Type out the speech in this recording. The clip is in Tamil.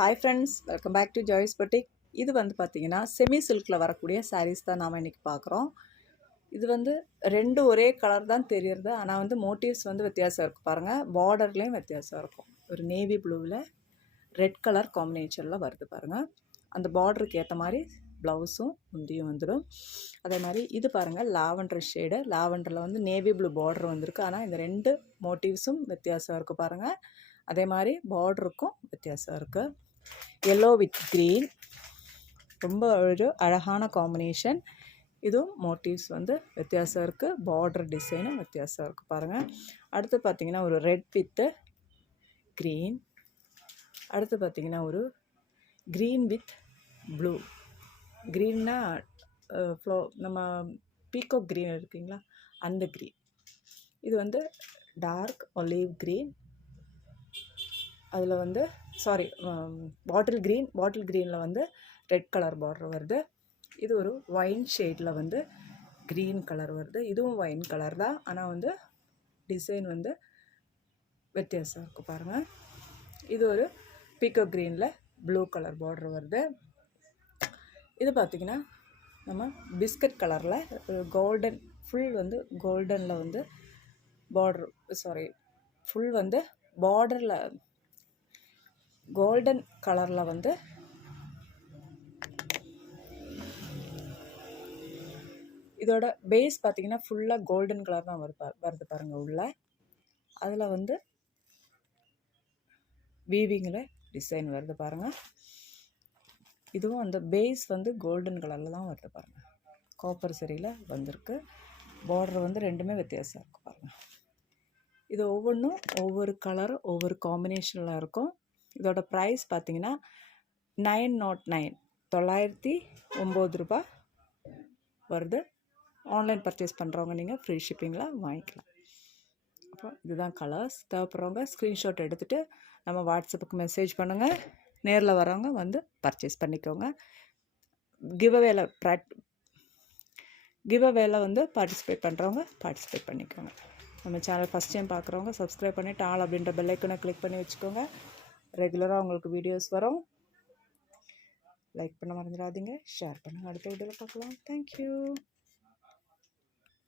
Hi friends, welcome back to Joy's boutique. இது வந்து பார்த்திங்கன்னா செமி சில்கில் வரக்கூடிய சாரீஸ் தான் நாம் இன்றைக்கி பார்க்குறோம். இது வந்து ரெண்டு ஒரே கலர் தான் தெரியுறது, ஆனால் வந்து மோட்டிவ்ஸ் வந்து வித்தியாசம் இருக்குது பாருங்கள். பார்டர்லேயும் வித்தியாசம் இருக்கும். ஒரு நேவி ப்ளூவில் ரெட் கலர் காம்பினேஷனில் வருது பாருங்கள். அந்த பார்டருக்கு ஏற்ற மாதிரி ப்ளவுஸும் முந்தியும் வந்துடும். அதே மாதிரி இது பாருங்கள், லாவெண்டர் ஷேடு. லாவெண்டரில் வந்து நேவி ப்ளூ பார்டர் வந்திருக்கு, ஆனால் இந்த ரெண்டு மோட்டிவ்ஸும் வித்தியாசம் இருக்குது பாருங்கள். அதே மாதிரி பார்டருக்கும் வித்தியாசம் இருக்குது. எல்லோ வித் க்ரீன், ரொம்ப ஒரு அழகான காம்பினேஷன். இதுவும் மோட்டிவ்ஸ் வந்து வித்தியாசம் இருக்குது, பார்டர் டிசைனும் வித்தியாசம் இருக்குது பாருங்கள். அடுத்து பார்த்திங்கன்னா ஒரு ரெட் வித்து க்ரீன். அடுத்து பார்த்திங்கன்னா ஒரு க்ரீன் வித் ப்ளூ. க்ரீன்னா நம்ம பீக்கோ க்ரீன் இருக்குங்களா, அந்த க்ரீன். இது வந்து டார்க் ஒலிவ் க்ரீன். அதில் வந்து பாட்டில் க்ரீனில் வந்து ரெட் கலர் பார்டர் வருது. இது ஒரு ஒயின் ஷேடில் வந்து க்ரீன் கலர் வருது. இதுவும் ஒயின் கலர் தான், ஆனால் வந்து டிசைன் வந்து வித்தியாசம் இருக்குது பாருங்கள். இது ஒரு பீக்கோ க்ரீனில் ப்ளூ கலர் பார்டர் வருது. இது பார்த்திங்கன்னா நம்ம பிஸ்கட் கலரில் கோல்டன், ஃபுல் வந்து கோல்டனில் வந்து ஃபுல் வந்து பார்டரில் கோல்டன் கலரில் வந்து இதோட பேஸ் பார்த்திங்கன்னா ஃபுல்லாக கோல்டன் கலர் தான் வருது பாருங்கள் உள்ள. அதில் வந்து வீவிங்கில் டிசைன் வருது பாருங்கள். இதுவும் அந்த பேஸ் வந்து கோல்டன் கலரில் தான் வருது பாருங்கள். காப்பர் சரியில் வந்திருக்கு. பார்டர் வந்து ரெண்டுமே வித்தியாசம் இருக்குது பாருங்கள். இது ஒவ்வொன்றும் ஒவ்வொரு கலர் ஒவ்வொரு காம்பினேஷனில் இருக்கும். இதோட ப்ரைஸ் பார்த்திங்கன்னா 909 909 வருது. ஆன்லைன் பர்ச்சேஸ் பண்ணுறவங்க நீங்கள் ஃப்ரீ ஷிப்பிங்கில் வாங்கிக்கலாம். அப்புறம் இதுதான் கலர்ஸ். தேவைப்படுறவங்க ஸ்க்ரீன்ஷாட் எடுத்துகிட்டு நம்ம வாட்ஸ்அப்புக்கு மெசேஜ் பண்ணுங்கள். நேரில் வரவங்க வந்து பர்ச்சேஸ் பண்ணிக்கோங்க. கிவ்அவேல வந்து பார்ட்டிசிபேட் பண்ணுறவங்க பார்ட்டிசிபேட் பண்ணிக்கோங்க. நம்ம சேனல் ஃபஸ்ட் டைம் பார்க்குறவங்க சப்ஸ்கிரைப் பண்ணிவிட்டு ஆல் அப்படின்ற பெல் ஐக்கனை கிளிக் பண்ணி வச்சுக்கோங்க. ரெகுலராக உங்களுக்கு வீடியோஸ் வரும். லைக் பண்ண மறந்துடாதீங்க, ஷேர் பண்ணுங்கள். அடுத்த வீடியோவில் பார்க்கலாம். தேங்க்யூ.